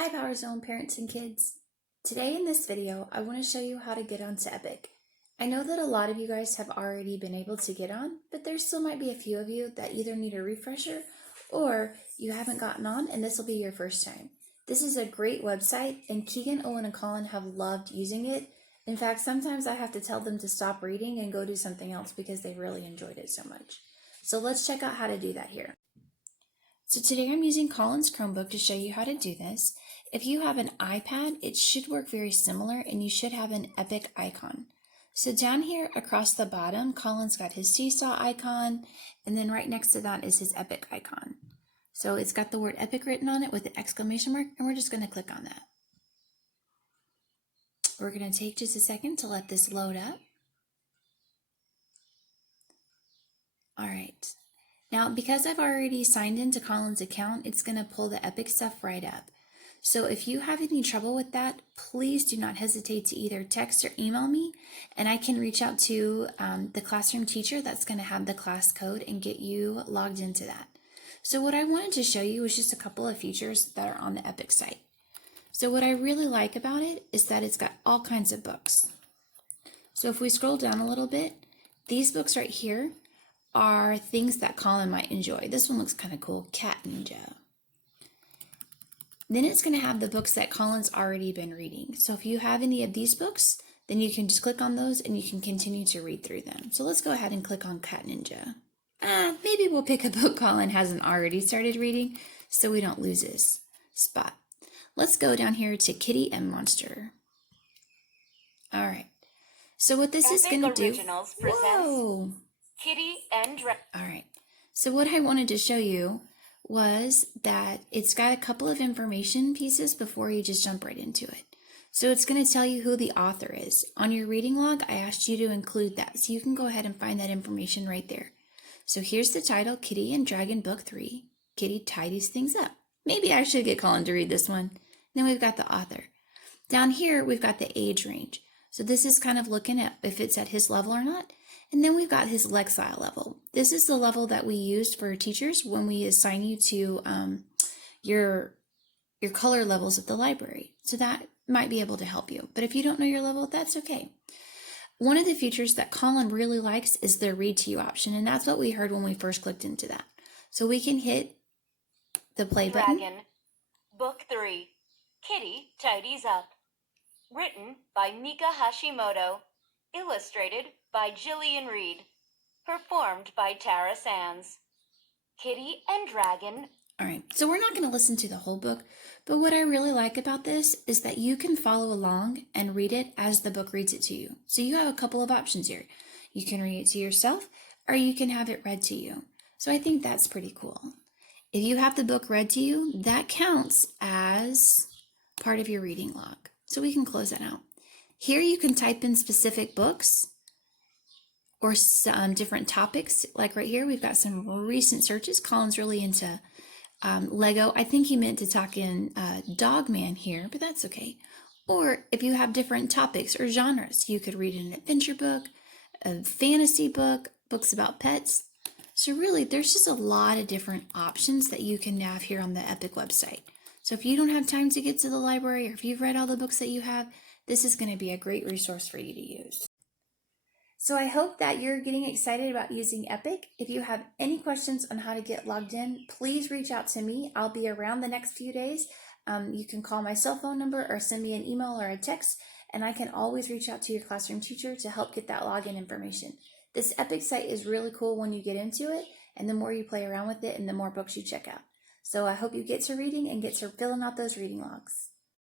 Hi Power Zone parents and kids. Today in this video, I want to show you how to get onto Epic. I know that a lot of you guys have already been able to get on, but there still might be a few of you that either need a refresher or you haven't gotten on and this will be your first time. This is a great website and Keegan, Owen, and Colin have loved using it. In fact, sometimes I have to tell them to stop reading and go do something else because they really enjoyed it so much. So let's check out how to do that here. So today I'm using Colin's Chromebook to show you how to do this. If you have an iPad, it should work very similar and you should have an Epic icon. So down here across the bottom, Colin's got his seesaw icon, and then right next to that is his Epic icon. So it's got the word Epic written on it with the exclamation mark, and we're just going to click on that. We're going to take just a second to let this load up. All right. Now, because I've already signed into Colin's account, it's going to pull the Epic stuff right up. So if you have any trouble with that, please do not hesitate to either text or email me, and I can reach out to the classroom teacher that's going to have the class code and get you logged into that. So what I wanted to show you is just a couple of features that are on the Epic site. So what I really like about it is that it's got all kinds of books. So if we scroll down a little bit, these books right here are things that Colin might enjoy. This one looks kind of cool, Cat Ninja. Then it's going to have the books that Colin's already been reading. So if you have any of these books, then you can just click on those and you can continue to read through them. So let's go ahead and click on Cat Ninja. Maybe we'll pick a book Colin hasn't already started reading so we don't lose his spot. Let's go down here to Kitty and Monster. All right. So what this is going to do... Whoa! Kitty and All right. So what I wanted to show you was that it's got a couple of information pieces before you just jump right into it. So it's going to tell you who the author is. On your reading log, I asked you to include that. So you can go ahead and find that information right there. So here's the title, Kitty and Dragon Book 3. Kitty tidies things up. Maybe I should get Colin to read this one. Then we've got the author. Down here, we've got the age range. So this is kind of looking at if it's at his level or not. And then we've got his Lexile level. This is the level that we used for teachers when we assign you to your color levels at the library. So that might be able to help you. But if you don't know your level, that's okay. One of the features that Colin really likes is the read to you option. And that's what we heard when we first clicked into that. So we can hit the play button. Dragon, Book 3, Kitty Tidies Up. Written by Mika Hashimoto. Illustrated by Jillian Reed. Performed by Tara Sands. Kitty and Dragon. All right, so we're not going to listen to the whole book, but what I really like about this is that you can follow along and read it as the book reads it to you. So you have a couple of options here. You can read it to yourself, or you can have it read to you. So I think that's pretty cool. If you have the book read to you, that counts as part of your reading log. So we can close that out. Here you can type in specific books or some different topics. Like right here, we've got some recent searches. Colin's really into Lego. I think he meant to talk in Dogman here, but that's okay. Or if you have different topics or genres, you could read an adventure book, a fantasy book, books about pets. So really, there's just a lot of different options that you can have here on the Epic website. So if you don't have time to get to the library, or if you've read all the books that you have, this is going to be a great resource for you to use. So I hope that you're getting excited about using Epic. If you have any questions on how to get logged in, please reach out to me. I'll be around the next few days. You can call my cell phone number or send me an email or a text, and I can always reach out to your classroom teacher to help get that login information. This Epic site is really cool when you get into it, and the more you play around with it and the more books you check out. So I hope you get to reading and get to filling out those reading logs.